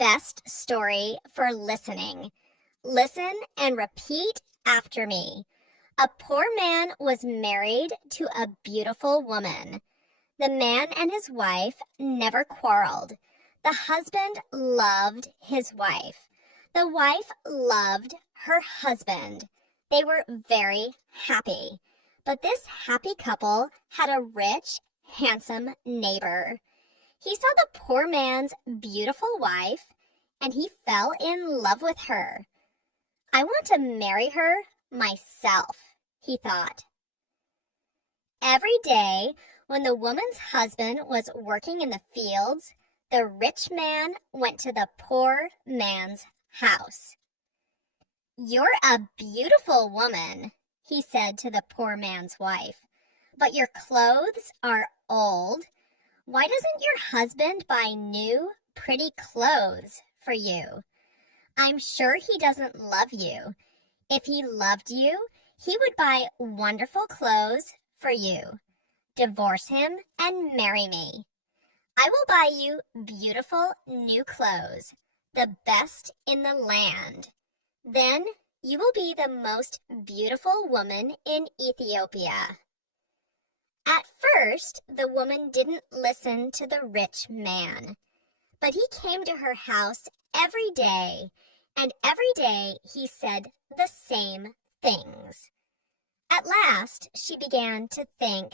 best story for listening. Listen and repeat after me. A poor man was married to a beautiful woman. The man and his wife never quarreled. The husband loved his wife. The wife loved her husband. They were very happy. But this happy couple had a rich, handsome neighbor. He saw the poor man's beautiful wife, and he fell in love with her. I want to marry her myself, he thought. Every day, when the woman's husband was working in the fields, the rich man went to the poor man's house. "You're a beautiful woman," he said to the poor man's wife, "but your clothes are old. Why doesn't your husband buy new, pretty clothes for you? I'm sure he doesn't love you. If he loved you, he would buy wonderful clothes for you. Divorce him and marry me. I will buy you beautiful new clothes, the best in the land. Then you will be the most beautiful woman in Ethiopia." At first, the woman didn't listen to the rich man, but he came to her house every day, and every day he said the same things. At last, she began to think,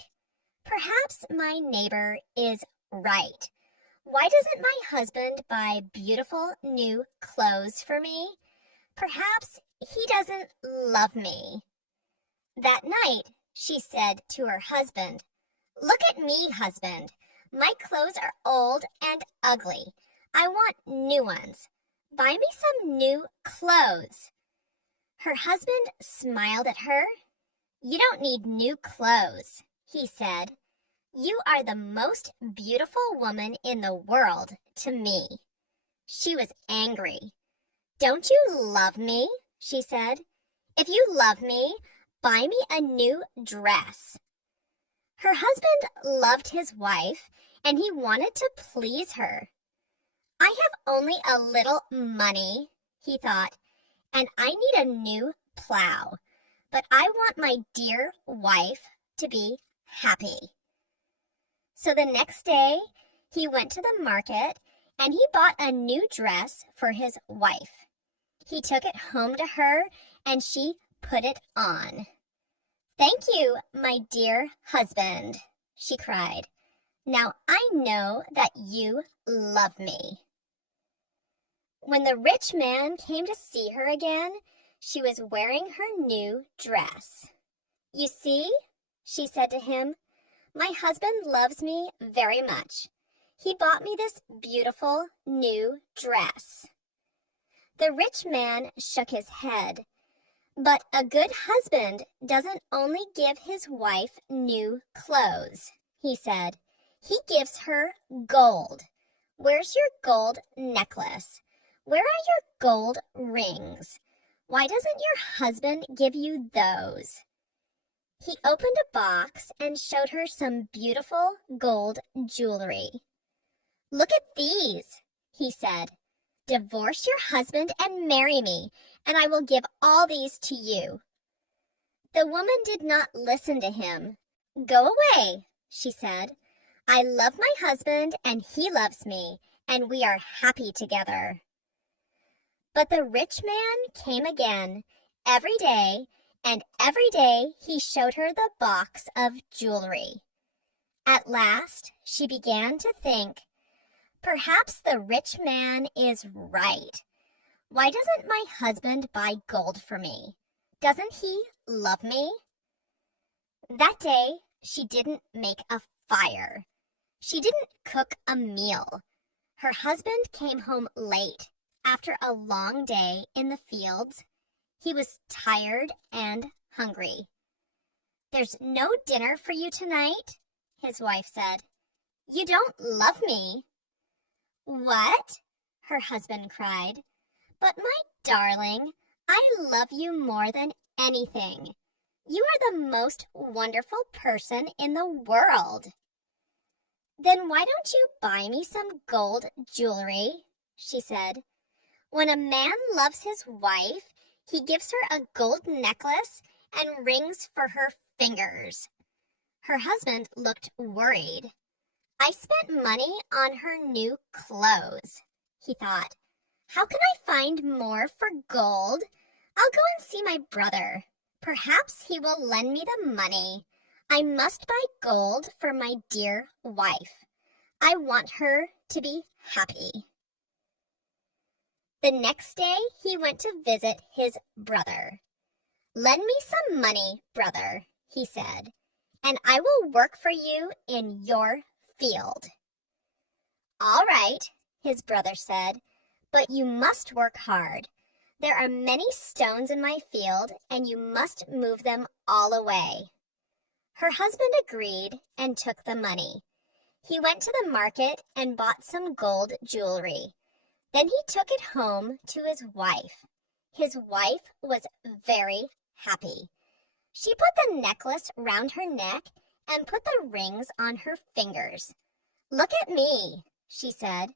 perhaps my neighbor is right. Why doesn't my husband buy beautiful new clothes for me? Perhaps he doesn't love me. That night, she said to her husband, "Look at me, husband. My clothes are old and ugly. I want new ones. Buy me some new clothes." Her husband smiled at her. "You don't need new clothes," he said. "You are the most beautiful woman in the world to me." She was angry. "Don't you love me?" she said. "If you love me, buy me a new dress." Her husband loved his wife, and he wanted to please her. "I have only a little money," he thought, "and I need a new plow. But I want my dear wife to be happy." So the next day, he went to the market, and he bought a new dress for his wife. He took it home to her, and she put it on. "Thank you, my dear husband," she cried. "Now I know that you love me." When the rich man came to see her again, she was wearing her new dress. "You see," she said to him, "my husband loves me very much. He bought me this beautiful new dress." The rich man shook his head. "But a good husband doesn't only give his wife new clothes," he said. "He gives her gold. Where's your gold necklace? Where are your gold rings? Why doesn't your husband give you those?" He opened a box and showed her some beautiful gold jewelry. "Look at these," he said. "Divorce your husband and marry me, and I will give all these to you." The woman did not listen to him. "Go away," she said. "I love my husband and he loves me, and we are happy together." But the rich man came again every day, and every day he showed her the box of jewelry. At last, she began to think, perhaps the rich man is right. Why doesn't my husband buy gold for me? Doesn't he love me? That day, she didn't make a fire. She didn't cook a meal. Her husband came home late after a long day in the fields. He was tired and hungry. "There's no dinner for you tonight," his wife said. "You don't love me." "What?" her husband cried. "But my darling, I love you more than anything. You are the most wonderful person in the world." "Then why don't you buy me some gold jewelry?" she said. When a man loves his wife, he gives her a gold necklace and rings for her fingers. Her husband looked worried. I spent money on her new clothes, he thought. How can I find more for gold? I'll go and see my brother. Perhaps he will lend me the money. I must buy gold for my dear wife. I want her to be happy. The next day, he went to visit his brother. Lend me some money, brother, he said, and I will work for you in your field. All right, his brother said, but you must work hard. There are many stones in my field, and you must move them all away. Her husband agreed and took the money. He went to the market and bought some gold jewelry. Then he took it home to his wife. His wife was very happy. She put the necklace round her neck and put the rings on her fingers. Look at me, she said.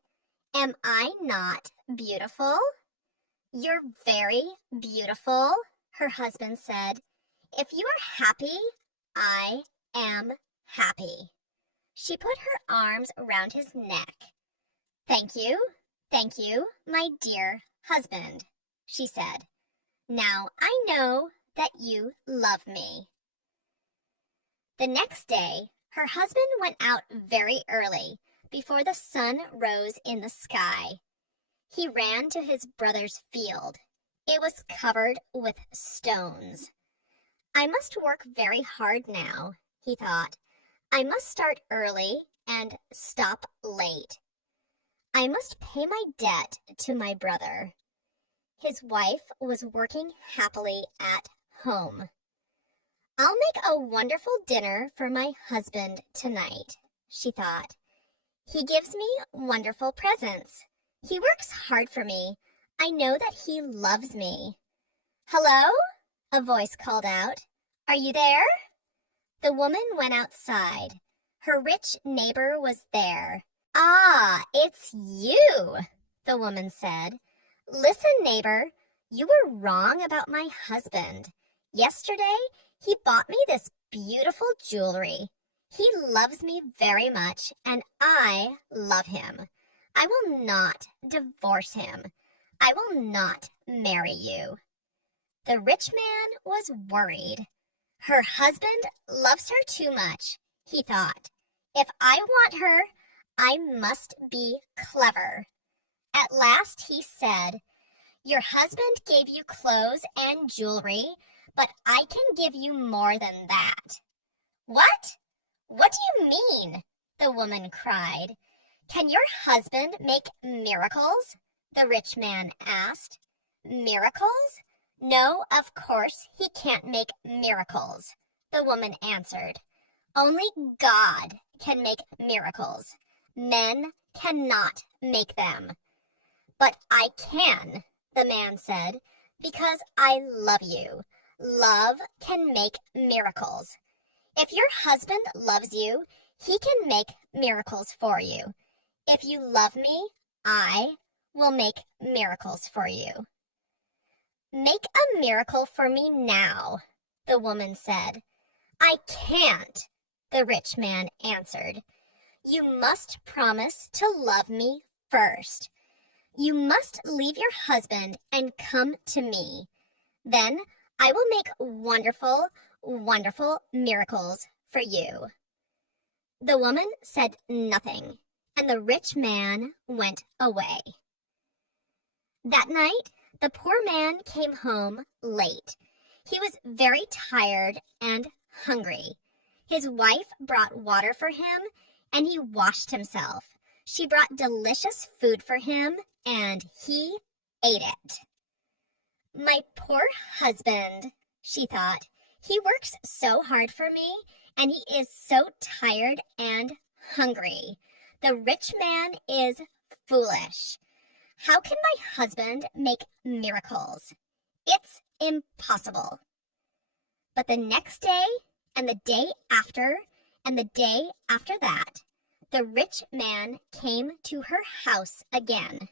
Am I not beautiful? You're very beautiful, her husband said. If you are happy, I am happy. She put her arms around his neck. Thank you, my dear husband, she said. Now I know that you love me. The next day, her husband went out very early, before the sun rose in the sky. He ran to his brother's field. It was covered with stones. I must work very hard now, he thought. I must start early and stop late. I must pay my debt to my brother. His wife was working happily at home. I'll make a wonderful dinner for my husband tonight, she thought. He gives me wonderful presents. He works hard for me. I know that he loves me. Hello? A voice called out. Are you there? The woman went outside. Her rich neighbor was there. Ah, it's you, the woman said. Listen, neighbor, you were wrong about my husband. Yesterday, he bought me this beautiful jewelry. He loves me very much, and I love him. I will not divorce him. I will not marry you. The rich man was worried. Her husband loves her too much, he thought. If I want her, I must be clever. At last he said, Your husband gave you clothes and jewelry, but I can give you more than that. What? What do you mean? The woman cried. Can your husband make miracles? The rich man asked. Miracles? No, of course he can't make miracles, the woman answered. Only God can make miracles. Men cannot make them. But I can, the man said, because I love you. Love can make miracles. If your husband loves you, he can make miracles for you. If you love me, I will make miracles for you. Make a miracle for me now, the woman said. I can't, the rich man answered. You must promise to love me first. You must leave your husband and come to me. Then I will make wonderful, wonderful miracles for you. The woman said nothing, and the rich man went away. That night, the poor man came home late. He was very tired and hungry. His wife brought water for him, and he washed himself. She brought delicious food for him, and he ate it. My poor husband, she thought. He works so hard for me, and he is so tired and hungry. The rich man is foolish. How can my husband make miracles? It's impossible. But the next day, and the day after, and the day after that, the rich man came to her house again.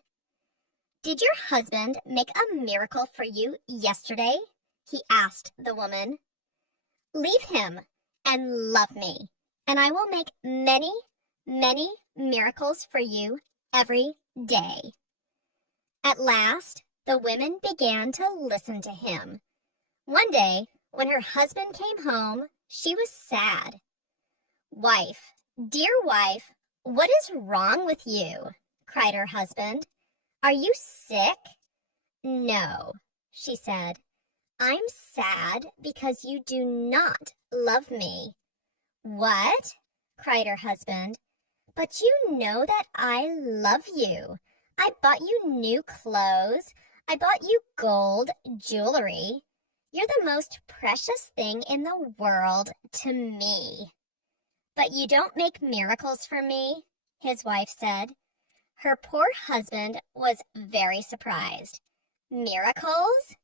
Did your husband make a miracle for you yesterday? He asked the woman. Leave him and love me, and I will make many, many miracles for you every day. At last, the women began to listen to him. One day, when her husband came home, she was sad. Wife, dear wife, what is wrong with you? Cried her husband. Are you sick? No, she said. I'm sad because you do not love me. What? Cried her husband. But you know that I love you. I bought you new clothes. I bought you gold jewelry. You're the most precious thing in the world to me. But you don't make miracles for me, his wife said. Her poor husband was very surprised. Miracles?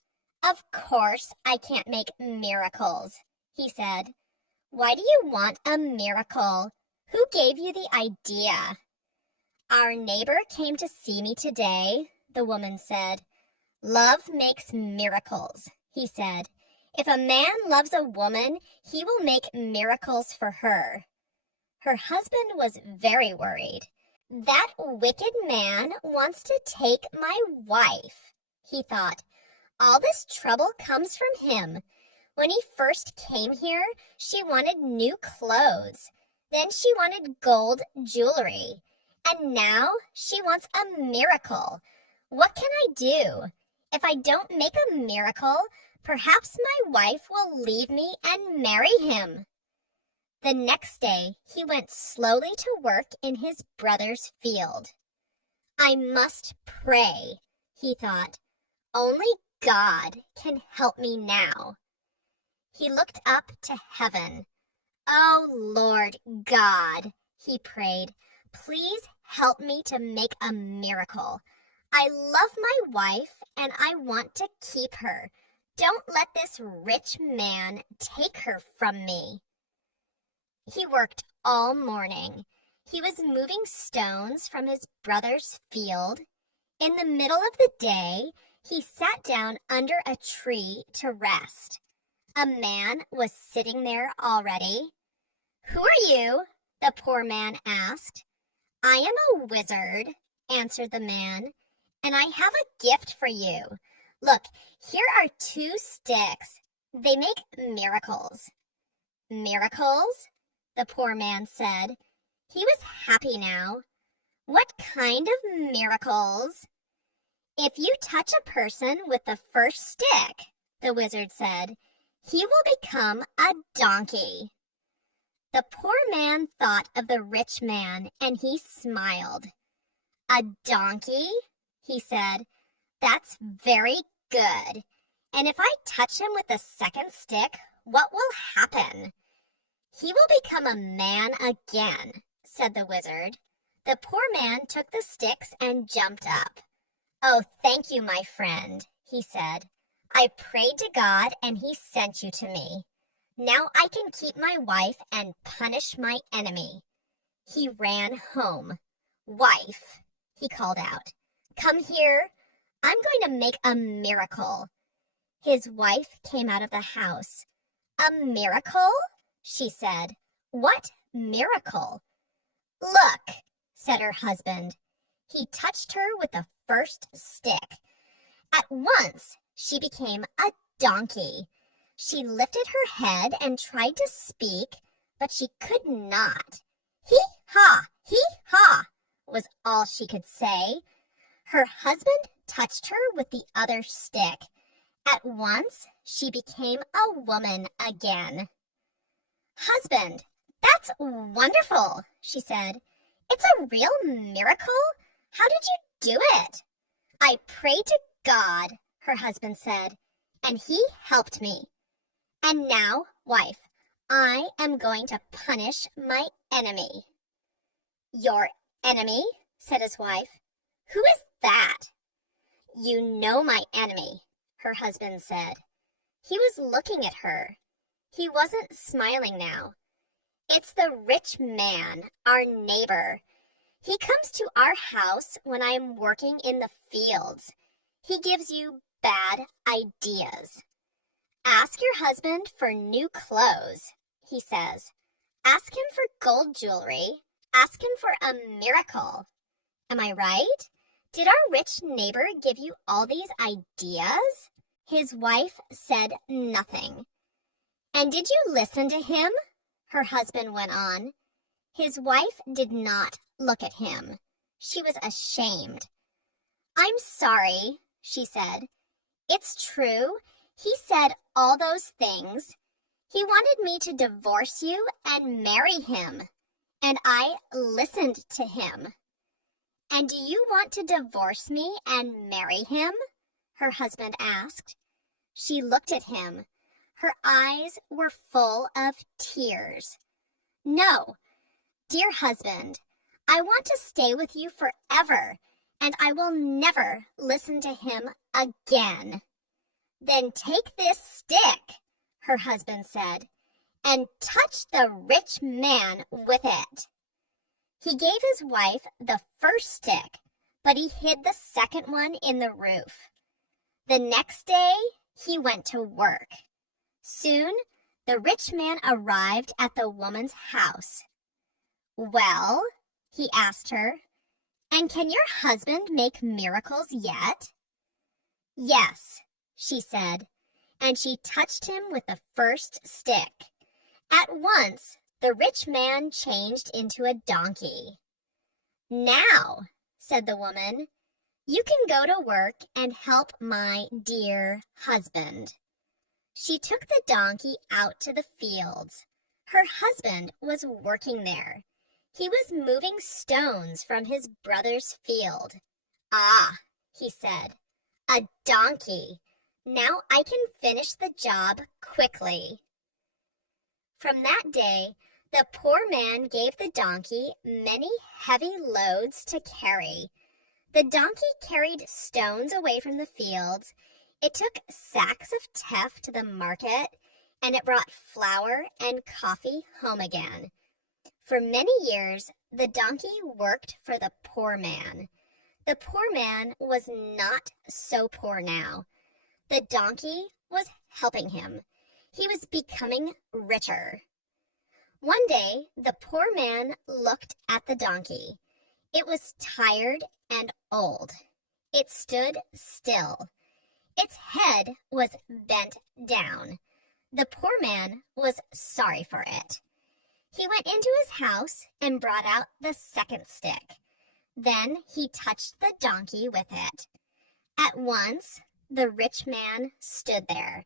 Of course I can't make miracles, he said. Why do you want a miracle? Who gave you the idea? Our neighbor came to see me today, the woman said. Love makes miracles, he said. If a man loves a woman, he will make miracles for her. Her husband was very worried. That wicked man wants to take my wife, he thought. All this trouble comes from him. When he first came here, she wanted new clothes. Then she wanted gold jewelry. And now she wants a miracle. What can I do? If I don't make a miracle, perhaps my wife will leave me and marry him. The next day, he went slowly to work in his brother's field. I must pray, he thought. Only God can help me now. He looked up to heaven. Oh, Lord God, he prayed, please help me to make a miracle. I love my wife and I want to keep her. Don't let this rich man take her from me. He worked all morning. He was moving stones from his brother's field. In the middle of the day, he sat down under a tree to rest. A man was sitting there already. Who are you? The poor man asked. I am a wizard, answered the man, and I have a gift for you. Look, here are 2 sticks. They make miracles. Miracles? The poor man said. He was happy now. What kind of miracles? If you touch a person with the first stick, the wizard said, he will become a donkey. The poor man thought of the rich man and he smiled. A donkey? He said. That's very good. And if I touch him with the second stick, what will happen? He will become a man again, said the wizard. The poor man took the sticks and jumped up. Oh, thank you, my friend, he said. I prayed to God and he sent you to me. Now I can keep my wife and punish my enemy. He ran home. Wife, he called out, come here. I'm going to make a miracle. His wife came out of the house. A miracle? She said. What miracle? Look, said her husband. He touched her with the first stick. At once, she became a donkey. She lifted her head and tried to speak, but she could not. Hee-ha, hee-ha, was all she could say. Her husband touched her with the other stick. At once, she became a woman again. Husband, that's wonderful, she said. It's a real miracle. How did you do it? I prayed to God, her husband said, and he helped me. And now, wife, I am going to punish my enemy. Your enemy, said his wife. Who is that? You know my enemy, her husband said. He was looking at her. He wasn't smiling now. It's the rich man, our neighbor. He comes to our house when I am working in the fields. He gives you bad ideas. Ask your husband for new clothes, he says. Ask him for gold jewelry. Ask him for a miracle. Am I right? Did our rich neighbor give you all these ideas? His wife said nothing. And did you listen to him? Her husband went on. His wife did not look at him. She was ashamed. I'm sorry, she said. It's true. He said all those things. He wanted me to divorce you and marry him. And I listened to him. And do you want to divorce me and marry him? Her husband asked. She looked at him. Her eyes were full of tears. No, dear husband, I want to stay with you forever, and I will never listen to him again. Then take this stick, her husband said, and touch the rich man with it. He gave his wife the first stick, but he hid the second one in the roof. The next day, he went to work. Soon, the rich man arrived at the woman's house. Well, he asked her, and can your husband make miracles yet? Yes, she said, and she touched him with the first stick. At once, the rich man changed into a donkey. Now, said the woman, you can go to work and help my dear husband. She took the donkey out to the fields. Her husband was working there. He was moving stones from his brother's field. Ah, he said, a donkey. Now I can finish the job quickly. From that day, the poor man gave the donkey many heavy loads to carry. The donkey carried stones away from the fields. It took sacks of teff to the market, and it brought flour and coffee home again. For many years, the donkey worked for the poor man. The poor man was not so poor now. The donkey was helping him. He was becoming richer. One day, the poor man looked at the donkey. It was tired and old. It stood still. Its head was bent down. The poor man was sorry for it. He went into his house and brought out the second stick. Then he touched the donkey with it. At once, the rich man stood there.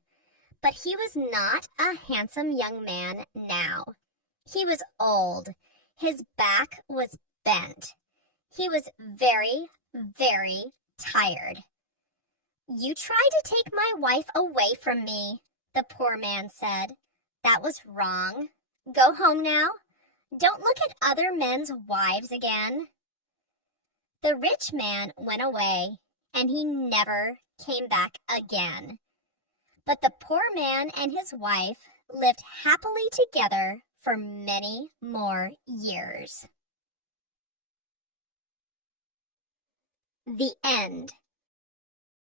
But he was not a handsome young man now. He was old. His back was bent. He was very, very tired. You tried to take my wife away from me, the poor man said. That was wrong. Go home now. Don't look at other men's wives again. The rich man went away, and he never came back again. But the poor man and his wife lived happily together for many more years. The end.